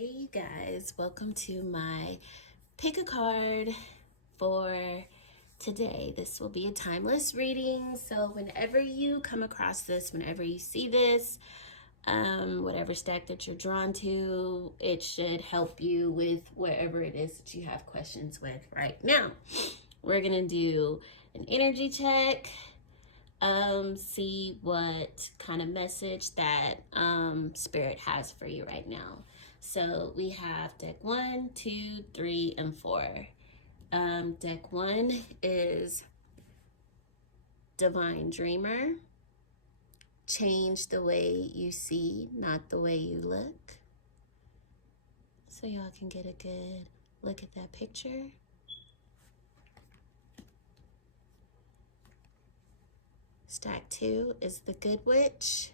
Hey you guys, welcome to my pick a card for today. This will be a timeless reading, so whenever you come across this, whenever you see this, whatever stack that you're drawn to, it should help you with whatever it is that you have questions with right now. We're gonna do an energy check, see what kind of message that Spirit has for you right now. So we have deck 1, 2, 3, and 4. Deck 1 is Divine Dreamer. Change the way you see, not the way you look. So y'all can get a good look at that picture. Stack 2 is the Good Witch.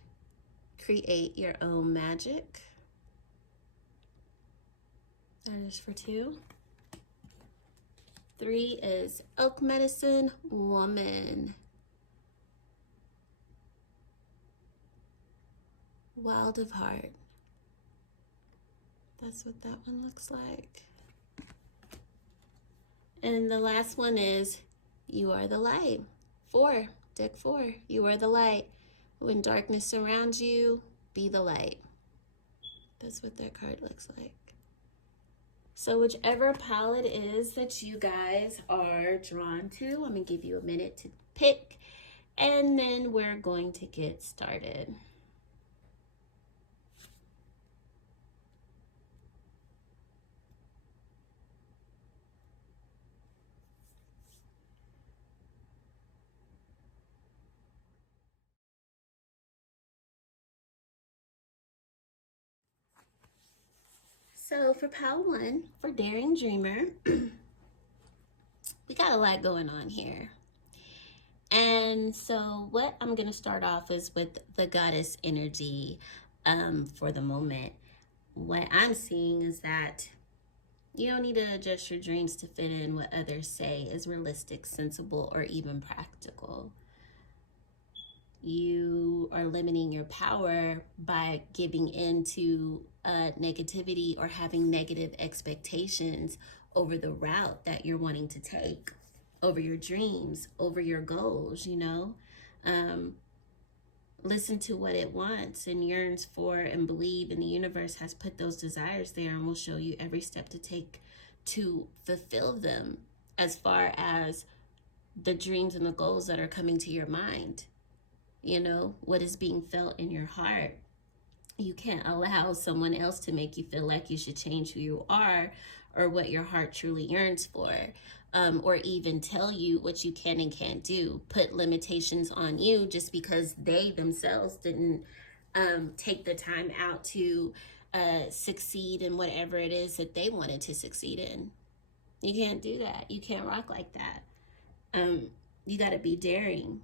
Create your own magic. That is for 2. 3 is Oak Medicine Woman. Wild of Heart. That's what that one looks like. And the last one is You Are the Light. 4, deck 4. You are the light. When darkness surrounds you, be the light. That's what that card looks like. So whichever pile it is that you guys are drawn to, I'm going to give you a minute to pick, and then we're going to get started. So for pile 1, for Daring Dreamer, we got a lot going on here. And so what I'm going to start off is with the goddess energy for the moment. What I'm seeing is that you don't need to adjust your dreams to fit in what others say is realistic, sensible, or even practical. You are limiting your power by giving into negativity or having negative expectations over the route that you're wanting to take, over your dreams, over your goals, you know. Listen to what it wants and yearns for, and believe in the universe has put those desires there and will show you every step to take to fulfill them, as far as the dreams and the goals that are coming to your mind. You know, what is being felt in your heart. You can't allow someone else to make you feel like you should change who you are or what your heart truly yearns for, or even tell you what you can and can't do, put limitations on you just because they themselves didn't take the time out to succeed in whatever it is that they wanted to succeed in. You can't do that. You can't rock like that. You got to be daring.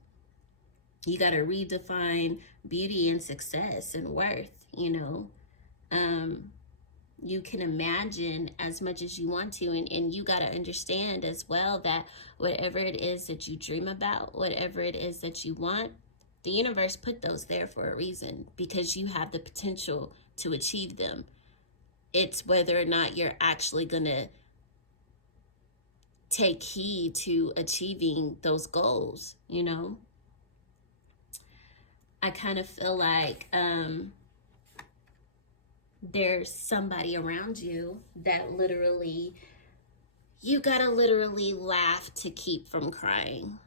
You got to redefine beauty and success and worth, you know. You can imagine as much as you want to, and you got to understand as well that whatever it is that you dream about, whatever it is that you want, the universe put those there for a reason, because you have the potential to achieve them. It's whether or not you're actually going to take heed to achieving those goals, you know. I kind of feel like there's somebody around you that literally, you gotta literally laugh to keep from crying.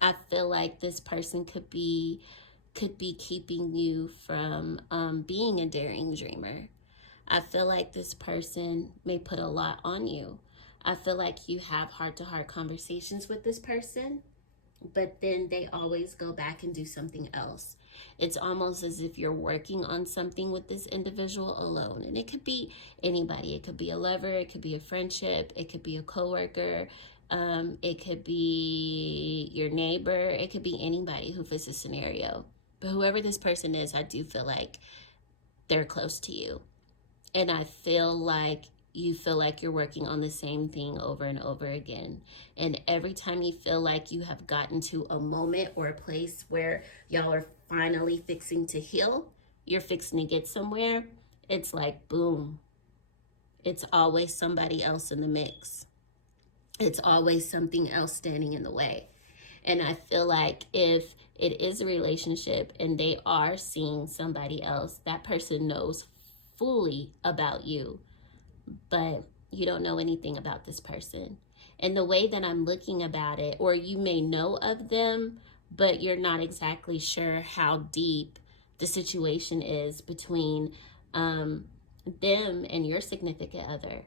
I feel like this person could be keeping you from being a daring dreamer. I feel like this person may put a lot on you. I feel like you have heart-to-heart conversations with this person, but then they always go back and do something else. It's almost as if you're working on something with this individual alone. And it could be anybody. It could be a lover. It could be a friendship. It could be a coworker. It could be your neighbor. It could be anybody who fits the scenario. But whoever this person is, I do feel like they're close to you. And I feel like you feel like you're working on the same thing over and over again. And every time you feel like you have gotten to a moment or a place where y'all are finally fixing to heal, you're fixing to get somewhere, it's like, boom, it's always somebody else in the mix. It's always something else standing in the way. And I feel like if it is a relationship and they are seeing somebody else, that person knows fully about you, but you don't know anything about this person. And the way that I'm looking about it, or you may know of them, but you're not exactly sure how deep the situation is between them and your significant other.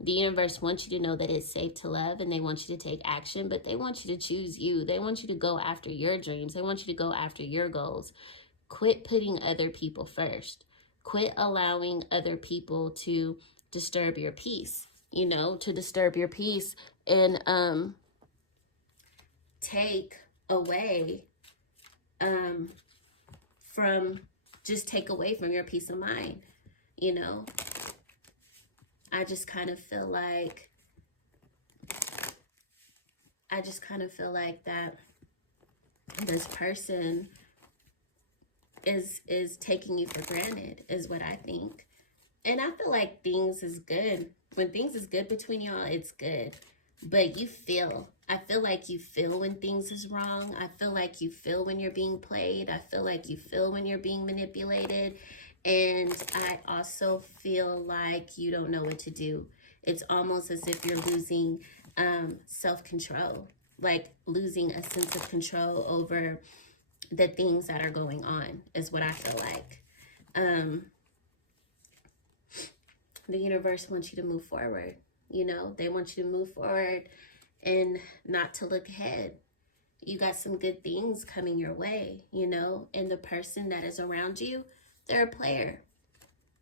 The universe wants you to know that it's safe to love, and they want you to take action, but they want you to choose you. They want you to go after your dreams. They want you to go after your goals. Quit putting other people first. Quit allowing other people to disturb your peace, to disturb your peace and take away take away from your peace of mind. I just kind of feel like that this person is taking you for granted, is what I think. And I feel like things is good. When things is good between y'all, it's good. But I feel like you feel when things is wrong. I feel like you feel when you're being played. I feel like you feel when you're being manipulated. And I also feel like you don't know what to do. It's almost as if you're losing self-control, like losing a sense of control over the things that are going on, is what I feel like. The universe wants you to move forward. They want you to move forward and not to look ahead. You got some good things coming your way, and the person that is around you, they're a player.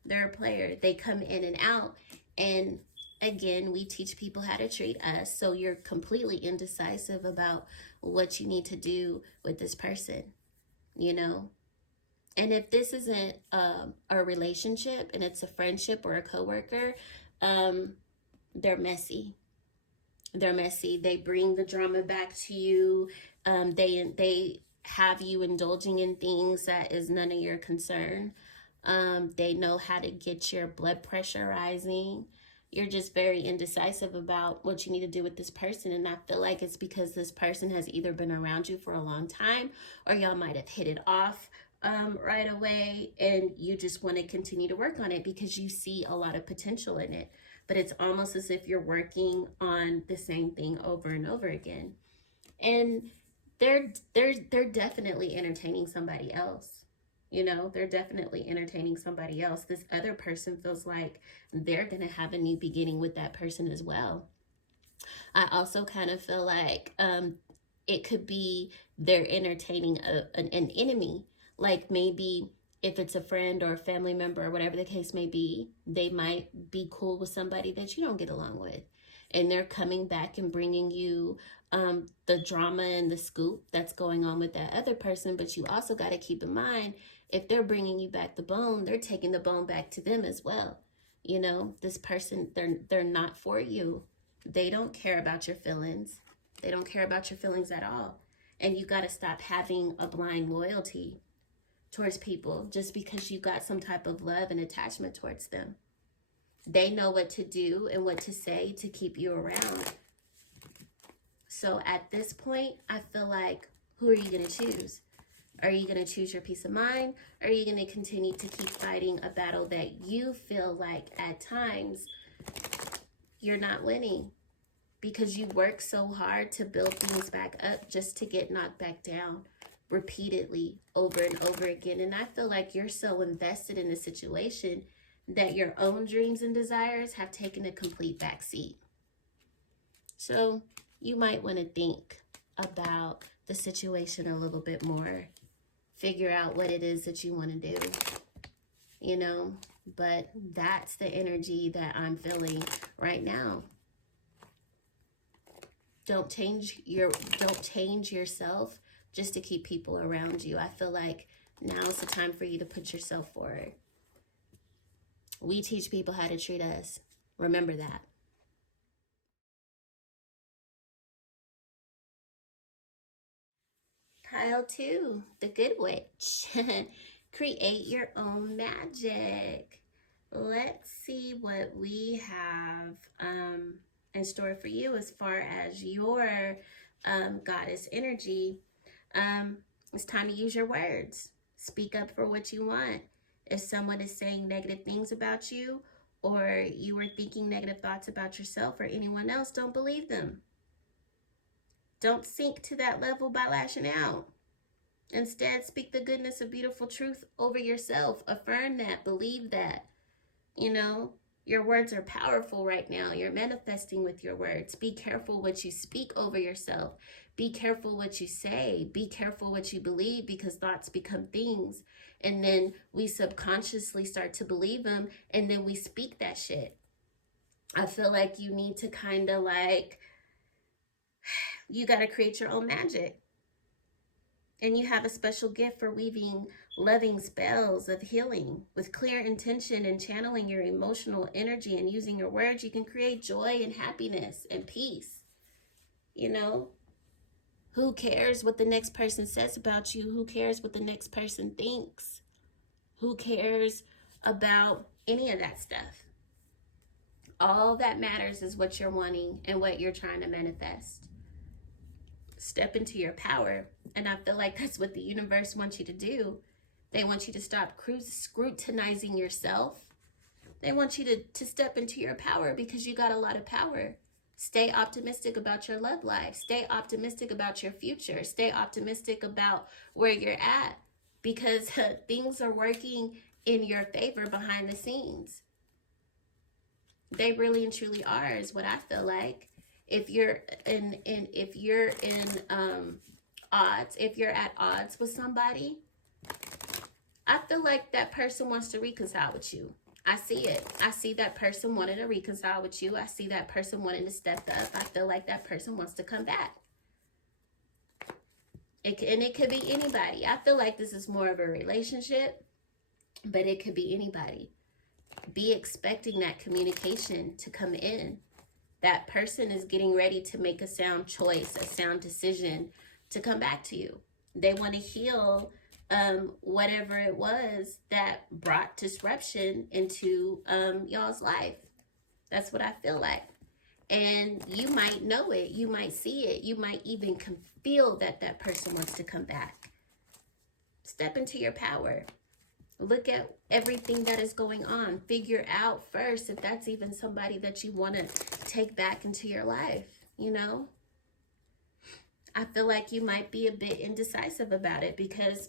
They come in and out. And again, we teach people how to treat us. So you're completely indecisive about what you need to do with this person, And if this isn't a relationship and it's a friendship or a coworker, they're messy. They bring the drama back to you. They have you indulging in things that is none of your concern. They know how to get your blood pressure rising. You're just very indecisive about what you need to do with this person. And I feel like it's because this person has either been around you for a long time, or y'all might have hit it off right away, and you just want to continue to work on it because you see a lot of potential in it. But it's almost as if you're working on the same thing over and over again. And they're definitely entertaining somebody else. They're definitely entertaining somebody else. This other person feels like they're going to have a new beginning with that person as well. I also kind of feel like it could be they're entertaining an enemy. Like maybe if it's a friend or a family member or whatever the case may be, they might be cool with somebody that you don't get along with. And they're coming back and bringing you the drama and the scoop that's going on with that other person. But you also got to keep in mind, if they're bringing you back the bone, they're taking the bone back to them as well. This person, they're not for you. They don't care about your feelings. They don't care about your feelings at all. And you got to stop having a blind loyalty towards people just because you got some type of love and attachment towards them. They know what to do and what to say to keep you around. So at this point, I feel like, who are you going to choose? Are you going to choose your peace of mind? Or are you going to continue to keep fighting a battle that you feel like at times you're not winning? Because you work so hard to build things back up just to get knocked back down repeatedly over and over again. And I feel like you're so invested in the situation that your own dreams and desires have taken a complete backseat. So you might want to think about the situation a little bit more. Figure out what it is that you want to do, but that's the energy that I'm feeling right now. Don't change yourself just to keep people around you. I feel like now is the time for you to put yourself forward. We teach people how to treat us. Remember that. Pile 2, the Good Witch. Create your own magic. let's see what we have in store for you as far as your goddess energy. It's time to use your words. Speak up for what you want. If someone is saying negative things about you, or you are thinking negative thoughts about yourself or anyone else, don't believe them. Don't sink to that level by lashing out. Instead, speak the goodness of beautiful truth over yourself. Affirm that, believe that. You know, your words are powerful right now. You're manifesting with your words. Be careful what you speak over yourself. Be careful what you say. Be careful what you believe, because thoughts become things. And then we subconsciously start to believe them, and then we speak that shit. I feel like you need to kind of like, you got to create your own magic. And you have a special gift for weaving loving spells of healing with clear intention and channeling your emotional energy and using your words. You can create joy and happiness and peace. You know, who cares what the next person says about you? Who cares what the next person thinks? Who cares about any of that stuff? All that matters is what you're wanting and what you're trying to manifest. Step into your power. And I feel like that's what the universe wants you to do. They want you to stop scrutinizing yourself. They want you to step into your power, because you got a lot of power. Stay optimistic about your love life. Stay optimistic about your future. Stay optimistic about where you're at, because things are working in your favor behind the scenes. They really and truly are, is what I feel like. If you're odds, if you're at odds with somebody, I feel like that person wants to reconcile with you. I see it. I see that person wanting to reconcile with you. I see that person wanting to step up. I feel like that person wants to come back. It could be anybody. I feel like this is more of a relationship, but it could be anybody. Be expecting that communication to come in. That person is getting ready to make a sound choice, a sound decision to come back to you. They want to heal whatever it was that brought disruption into y'all's life. That's what I feel like. And you might know it. You might see it. You might even feel that that person wants to come back. Step into your power. Look at everything that is going on. Figure out first if that's even somebody that you want to take back into your life, you know? I feel like you might be a bit indecisive about it, because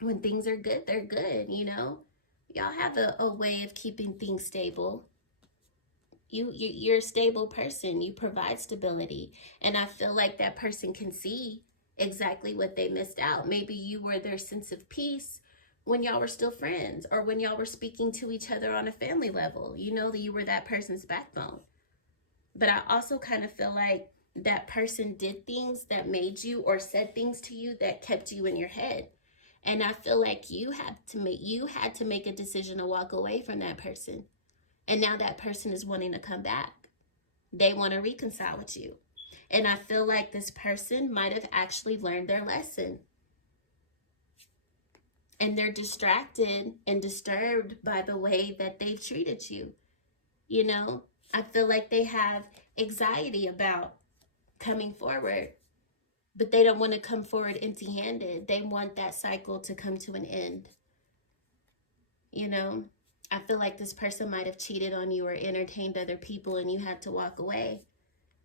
when things are good, they're good, you know? Y'all have a way of keeping things stable. You're a stable person. You provide stability. And I feel like that person can see exactly what they missed out. Maybe you were their sense of peace when y'all were still friends, or when y'all were speaking to each other on a family level. You know that you were that person's backbone. But I also kind of feel like that person did things that made you, or said things to you that kept you in your head. And I feel like you had to make a decision to walk away from that person. And now that person is wanting to come back. They want to reconcile with you. And I feel like this person might have actually learned their lesson. And they're distracted and disturbed by the way that they've treated you. You know, I feel like they have anxiety about coming forward, but they don't want to come forward empty-handed. They want that cycle to come to an end. You know, I feel like this person might have cheated on you or entertained other people, and you had to walk away.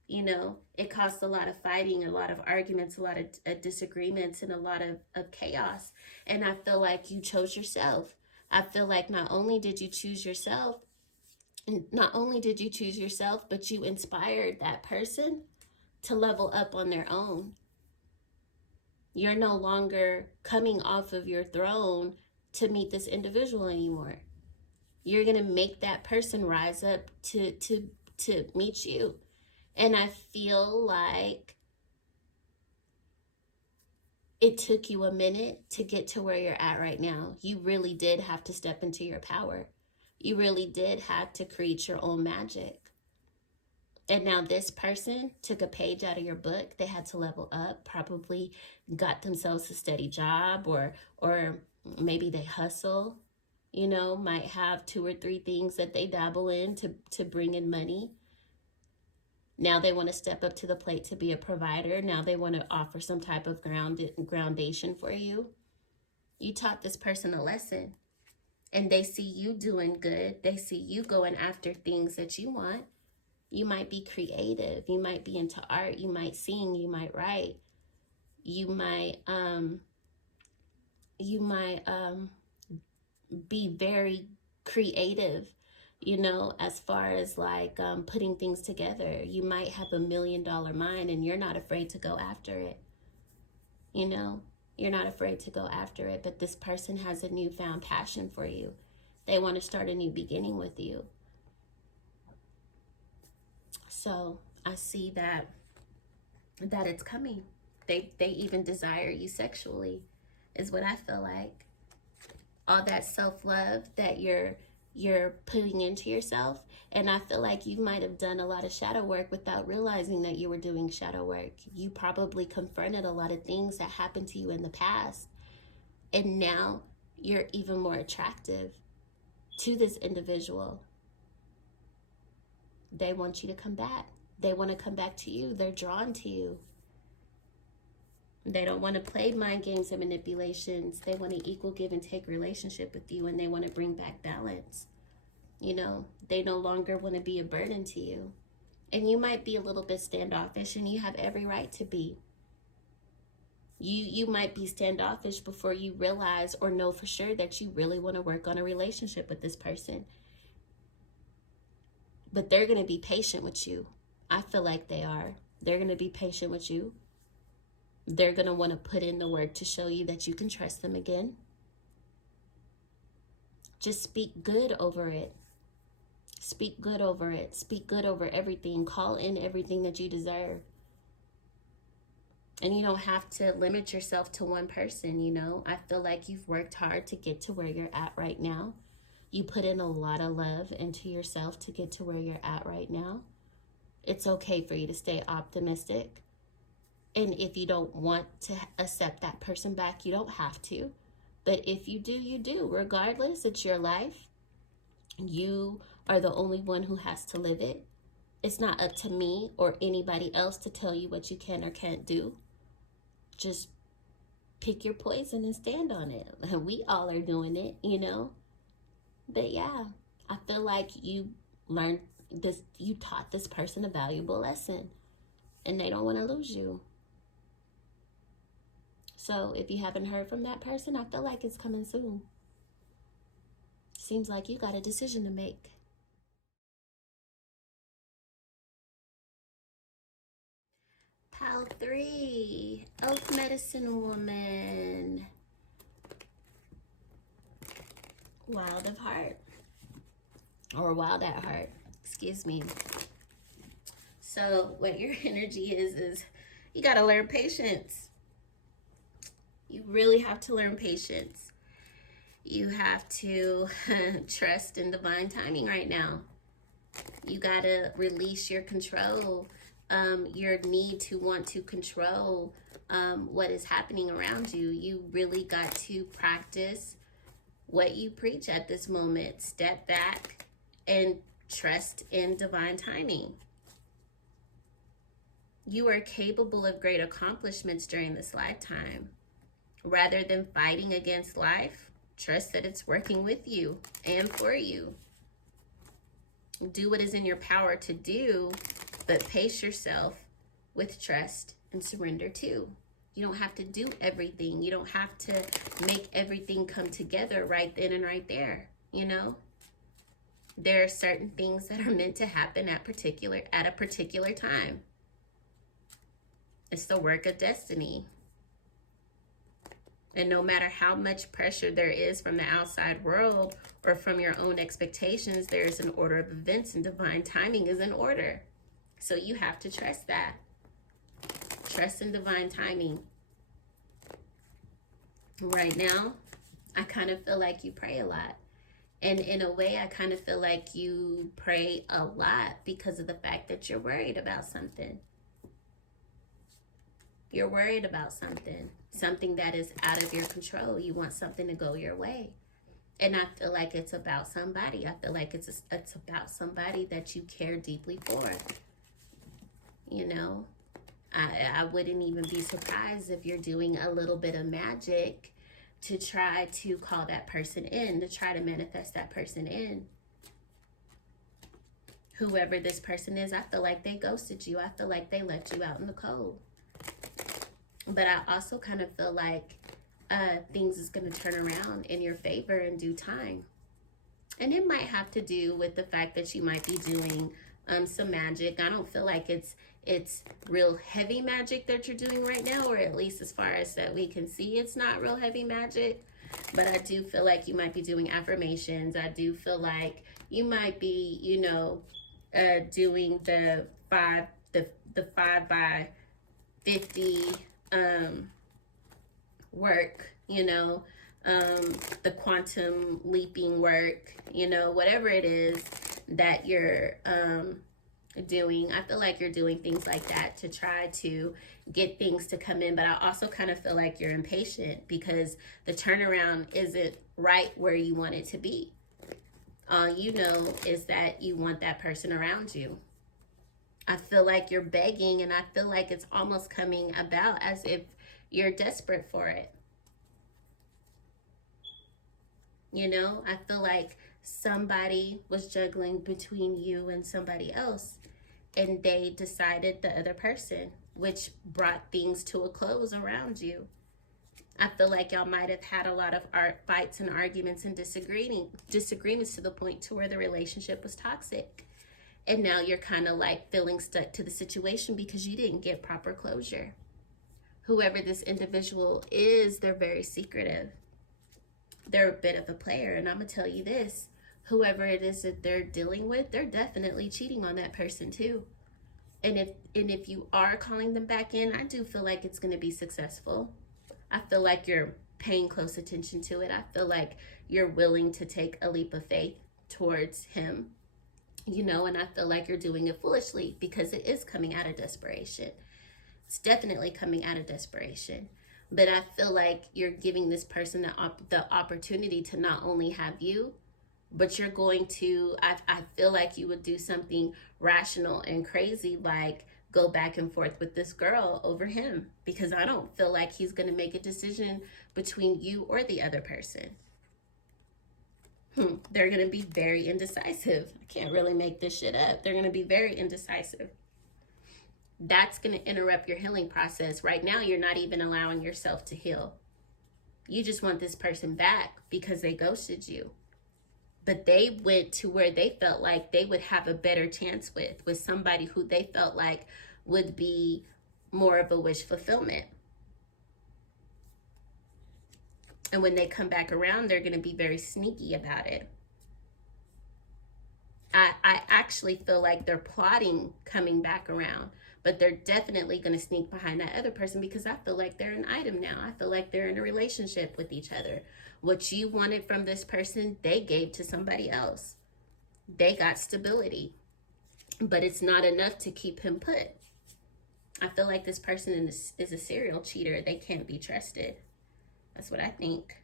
You know, it caused a lot of fighting, a lot of arguments, a lot of disagreements, and a lot of chaos. And I feel like you chose yourself. I feel like not only did you choose yourself, but you inspired that person to level up on their own. You're no longer coming off of your throne to meet this individual anymore. You're going to make that person rise up to meet you. And I feel like it took you a minute to get to where you're at right now. You really did have to step into your power. You really did have to create your own magic. And now this person took a page out of your book. They had to level up, probably got themselves a steady job, or maybe they hustle. You know, might have 2 or 3 things that they dabble in to bring in money. Now they want to step up to the plate to be a provider. Now they want to offer some type of groundation for you. You taught this person a lesson, and they see you doing good. They see you going after things that you want. You might be creative. You might be into art. You might sing. You might write. You might be very creative, you know, as far as like putting things together. You might have $1 million mind and you're not afraid to go after it. You know, you're not afraid to go after it, but this person has a newfound passion for you. They want to start a new beginning with you. So I see that it's coming. They even desire you sexually, is what I feel like. All that self-love that you're putting into yourself. And I feel like you might have done a lot of shadow work without realizing that you were doing shadow work. You probably confronted a lot of things that happened to you in the past. And now you're even more attractive to this individual. They want you to come back. They want to come back to you. They're drawn to you. They don't want to play mind games and manipulations. They want an equal give and take relationship with you, and they want to bring back balance. You know, they no longer want to be a burden to you. And you might be a little bit standoffish, and you have every right to be. You might be standoffish before you realize or know for sure that you really want to work on a relationship with this person. But they're going to be patient with you. I feel like they are. They're going to be patient with you. They're going to want to put in the work to show you that you can trust them again. Just speak good over it. Speak good over it. Speak good over everything. Call in everything that you deserve. And you don't have to limit yourself to one person, you know. I feel like you've worked hard to get to where you're at right now. You put in a lot of love into yourself to get to where you're at right now. It's okay for you to stay optimistic. And if you don't want to accept that person back, you don't have to. But if you do, you do. Regardless, it's your life. You are the only one who has to live it. It's not up to me or anybody else to tell you what you can or can't do. Just pick your poison and stand on it. We all are doing it, you know. But yeah, I feel like you learned this, you taught this person a valuable lesson, and they don't want to lose you. So if you haven't heard from that person, I feel like it's coming soon. Seems like you got a decision to make. Pile 3, Oak Medicine Woman. Wild of Heart. Or Wild at Heart. Excuse me. So what your energy is you got to learn patience. You really have to learn patience. You have to trust in divine timing right now. You got to release your control, your need to want to control what is happening around you. You really got to practice what you preach at this moment. Step back and trust in divine timing. You are capable of great accomplishments during this lifetime. Rather than fighting against life, trust that it's working with you and for you. Do what is in your power to do, but pace yourself with trust and surrender too. You don't have to do everything. You don't have to make everything come together right then and right there, you know? There are certain things that are meant to happen at a particular time. It's the work of destiny. And no matter how much pressure there is from the outside world or from your own expectations, there is an order of events, and divine timing is in order. So you have to trust that. Trust in divine timing. Right now, I kind of feel like you pray a lot. And in a way, I kind of feel like you pray a lot because of the fact that you're worried about something. You're worried about something that is out of your control. You want something to go your way. And I feel like it's about somebody. I feel like it's about somebody that you care deeply for. You know, I wouldn't even be surprised if you're doing a little bit of magic to try to call that person in, to try to manifest that person in. Whoever this person is, I feel like they ghosted you. I feel like they left you out in the cold. But I also kind of feel like things is going to turn around in your favor in due time. And it might have to do with the fact that you might be doing some magic. I don't feel like it's real heavy magic that you're doing right now, or at least as far as that we can see, it's not real heavy magic. But I do feel like you might be doing affirmations. I do feel like you might be, you know, doing the 5 by 50 work, you know, the quantum leaping work, you know, whatever it is that you're doing. I feel like you're doing things like that to try to get things to come in. But I also kind of feel like you're impatient because the turnaround isn't right where you want it to be. All you know is that you want that person around you. I feel like you're begging, and I feel like it's almost coming about as if you're desperate for it. You know, I feel like somebody was juggling between you and somebody else, and they decided the other person, which brought things to a close around you. I feel like y'all might have had a lot of fights and arguments and disagreements to the point to where the relationship was toxic. And now you're kind of like feeling stuck to the situation because you didn't get proper closure. Whoever this individual is, they're very secretive. They're a bit of a player. And I'm going to tell you this, whoever it is that they're dealing with, they're definitely cheating on that person too. And if you are calling them back in, I do feel like it's going to be successful. I feel like you're paying close attention to it. I feel like you're willing to take a leap of faith towards him, you know, and I feel like you're doing it foolishly because it is coming out of desperation. It's definitely coming out of desperation. But I feel like you're giving this person the opportunity to not only have you, but you're going to, I feel like you would do something rational and crazy, like go back and forth with this girl over him, because I don't feel like he's going to make a decision between you or the other person. They're going to be very indecisive. I can't really make this shit up. They're going to be very indecisive. That's going to interrupt your healing process. Right now, you're not even allowing yourself to heal. You just want this person back because they ghosted you. But they went to where they felt like they would have a better chance with somebody who they felt like would be more of a wish fulfillment. And when they come back around, they're going to be very sneaky about it. I actually feel like they're plotting coming back around, but they're definitely going to sneak behind that other person because I feel like they're an item now. I feel like they're in a relationship with each other. What you wanted from this person, they gave to somebody else. They got stability, but it's not enough to keep him put. I feel like this person is a serial cheater. They can't be trusted. That's what I think.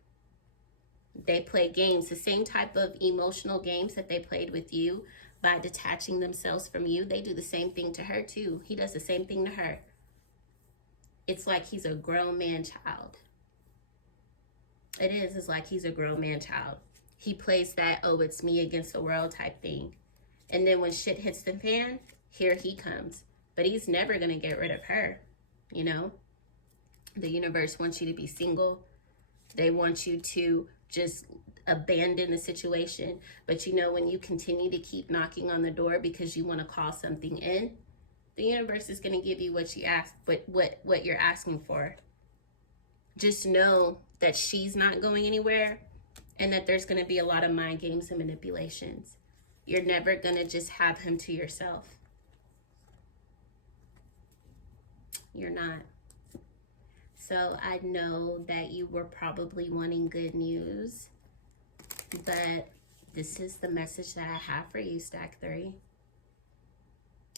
They play games, the same type of emotional games that they played with you by detaching themselves from you. They do the same thing to her too. He does the same thing to her. It's like he's a grown man child. It is. It's like he's a grown man child. He plays that, oh, it's me against the world type thing. And then when shit hits the fan, here he comes. But he's never going to get rid of her, you know? The universe wants you to be single. They want you to just abandon the situation. But you know, when you continue to keep knocking on the door because you want to call something in, the universe is going to give you what you ask, what you're asking for. Just know that she's not going anywhere and that there's going to be a lot of mind games and manipulations. You're never going to just have him to yourself. You're not. So I know that you were probably wanting good news, but this is the message that I have for you, Stack 3.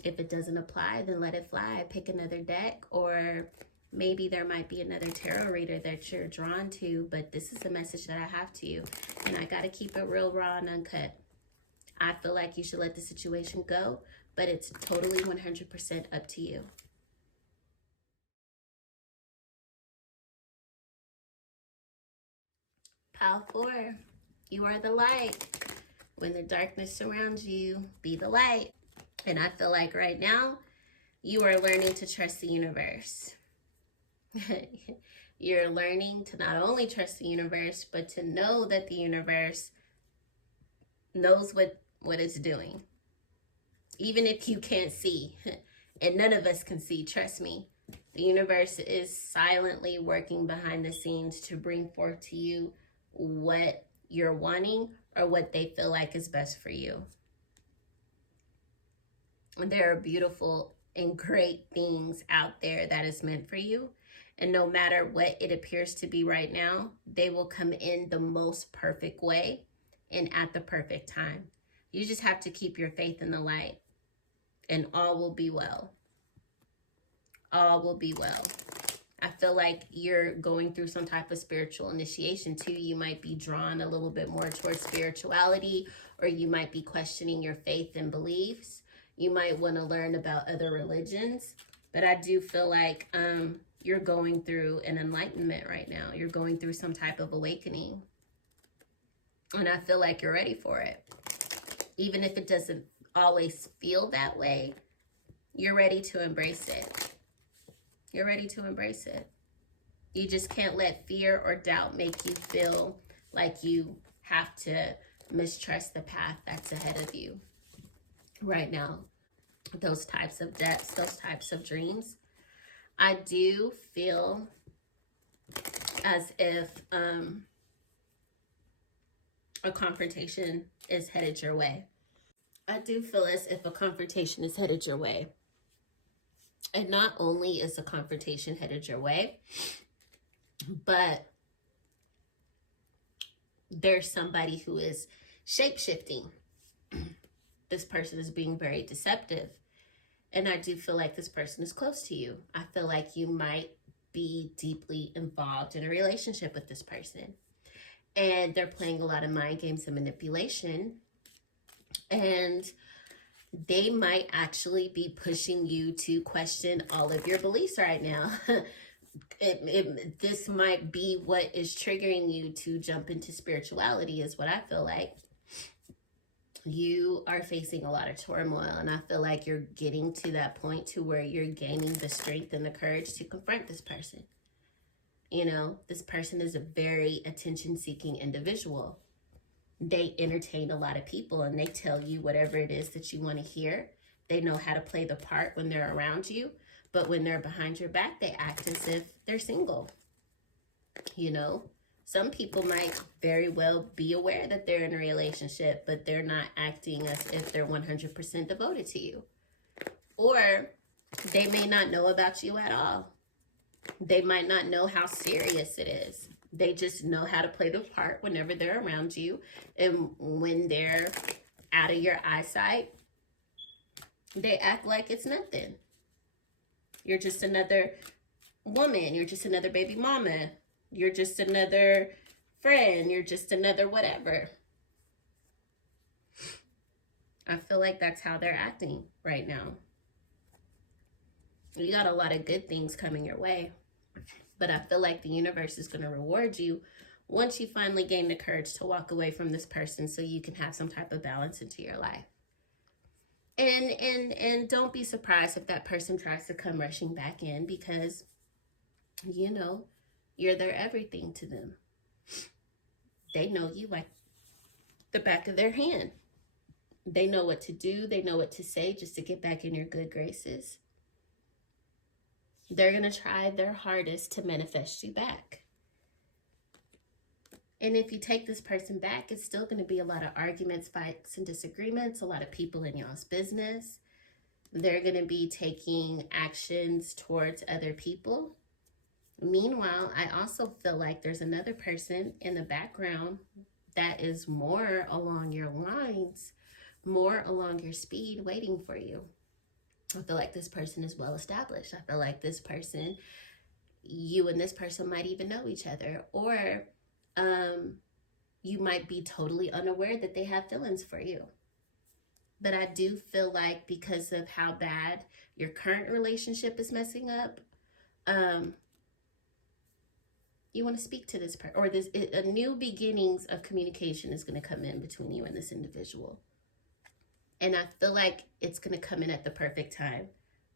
If it doesn't apply, then let it fly. Pick another deck or Maybe there might be another tarot reader that you're drawn to, but this is the message that I have to you. And I got to keep it real, raw, and uncut. I feel like you should let the situation go, but it's totally 100% up to you. Pile 4, you are the light. When the darkness surrounds you, be the light. And I feel like right now, you are learning to trust the universe. You're learning to not only trust the universe, but to know that the universe knows what it's doing. Even if you can't see, and none of us can see, trust me, the universe is silently working behind the scenes to bring forth to you what you're wanting or what they feel like is best for you. There are beautiful and great things out there that is meant for you. And no matter what it appears to be right now, they will come in the most perfect way and at the perfect time. You just have to keep your faith in the light, and all will be well. All will be well. I feel like you're going through some type of spiritual initiation too. You might be drawn a little bit more towards spirituality, or you might be questioning your faith and beliefs. You might want to learn about other religions, but I do feel like you're going through an enlightenment right now. You're going through some type of awakening, and I feel like you're ready for it. Even if it doesn't always feel that way, you're ready to embrace it. You're ready to embrace it. You just can't let fear or doubt make you feel like you have to mistrust the path that's ahead of you right now. Those types of depths, those types of dreams. I do feel as if a confrontation is headed your way. I do feel as if a confrontation is headed your way. And not only is a confrontation headed your way, but there's somebody who is shape-shifting. This person is being very deceptive. And I do feel like this person is close to you. I feel like you might be deeply involved in a relationship with this person. And they're playing a lot of mind games and manipulation. And they might actually be pushing you to question all of your beliefs right now. This might be what is triggering you to jump into spirituality, is what I feel like. You are facing a lot of turmoil, and I feel like you're getting to that point to where you're gaining the strength and the courage to confront this person. You know, this person is a very attention-seeking individual. They entertain a lot of people, and they tell you whatever it is that you want to hear. They know how to play the part when they're around you, but when they're behind your back, they act as if they're single. You know, some people might very well be aware that they're in a relationship, but they're not acting as if they're 100% devoted to you. Or they may not know about you at all. They might not know how serious it is. They just know how to play the part whenever they're around you. And when they're out of your eyesight, they act like it's nothing. You're just another woman. You're just another baby mama. You're just another friend. You're just another whatever. I feel like that's how they're acting right now. You got a lot of good things coming your way. But I feel like the universe is going to reward you once you finally gain the courage to walk away from this person, so you can have some type of balance into your life. And don't be surprised if that person tries to come rushing back in, because, you know, you're their everything to them. They know you like the back of their hand. They know what to do. They know what to say just to get back in your good graces. They're going to try their hardest to manifest you back. And if you take this person back, it's still going to be a lot of arguments, fights, and disagreements, a lot of people in y'all's business. They're going to be taking actions towards other people. Meanwhile, I also feel like there's another person in the background that is more along your lines, more along your speed, waiting for you. I feel like this person is well established. I feel like this person you and this person might even know each other, or you might be totally unaware that they have feelings for you. But I do feel like because of how bad your current relationship is messing up, you want to speak to this person, or a new beginnings of communication is going to come in between you and this individual. And I feel like it's going to come in at the perfect time,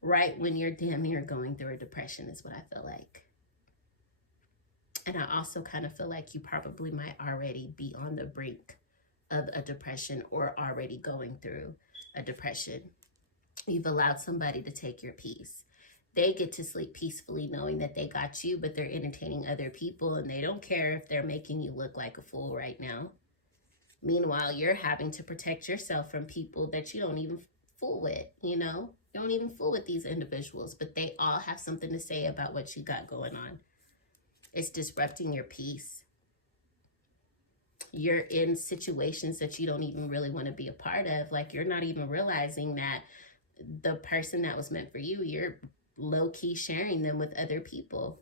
right when you're damn near going through a depression is what I feel like. And I also kind of feel like you probably might already be on the brink of a depression or already going through a depression. You've allowed somebody to take your peace. They get to sleep peacefully knowing that they got you, but they're entertaining other people and they don't care if they're making you look like a fool right now. Meanwhile, you're having to protect yourself from people that you don't even fool with, you know? You don't even fool with these individuals, but they all have something to say about what you got going on. It's disrupting your peace. You're in situations that you don't even really want to be a part of. Like, you're not even realizing that the person that was meant for you, you're low-key sharing them with other people.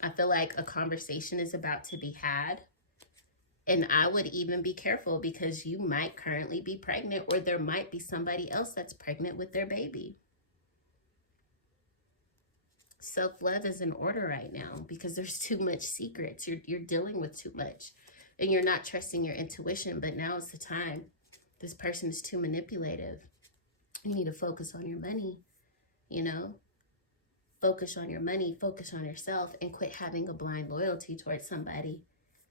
I feel like a conversation is about to be had. And I would even be careful because you might currently be pregnant, or there might be somebody else that's pregnant with their baby. Self-love is in order right now because there's too much secrets. You're dealing with too much and you're not trusting your intuition, but now is the time. This person is too manipulative. You need to focus on your money, you know? Focus on your money, focus on yourself, and quit having a blind loyalty towards somebody.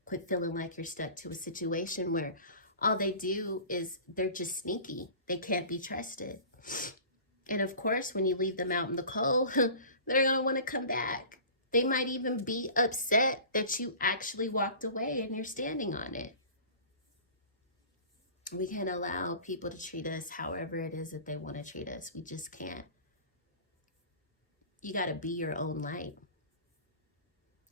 Quit feeling like you're stuck to a situation where all they do is they're just sneaky. They can't be trusted. And of course, when you leave them out in the cold, they're going to want to come back. They might even be upset that you actually walked away and you're standing on it. We can't allow people to treat us however it is that they want to treat us. We just can't. You got to be your own light.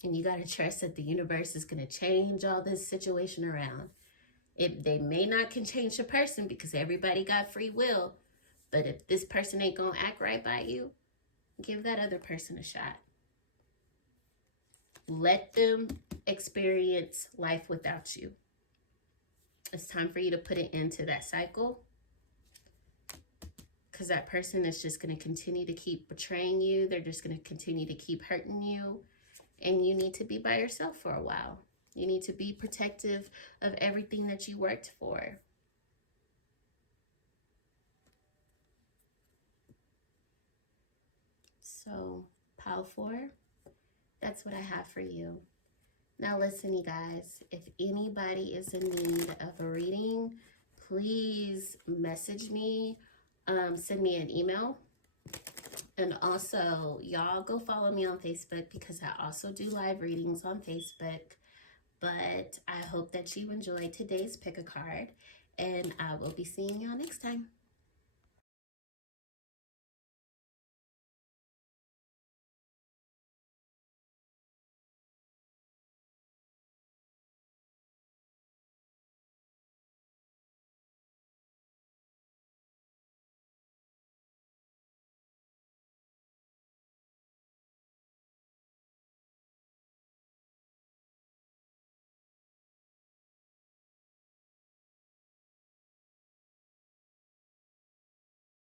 And you got to trust that the universe is going to change all this situation around. They may not can change the person because everybody got free will. But if this person ain't going to act right by you, give that other person a shot. Let them experience life without you. It's time for you to put an end to that cycle. Because that person is just going to continue to keep betraying you. They're just going to continue to keep hurting you. And you need to be by yourself for a while. You need to be protective of everything that you worked for. So, pile 4, that's what I have for you. Now listen, you guys, if anybody is in need of a reading, please message me, send me an email. And also, y'all go follow me on Facebook because I also do live readings on Facebook. But I hope that you enjoyed today's pick a card, and I will be seeing y'all next time.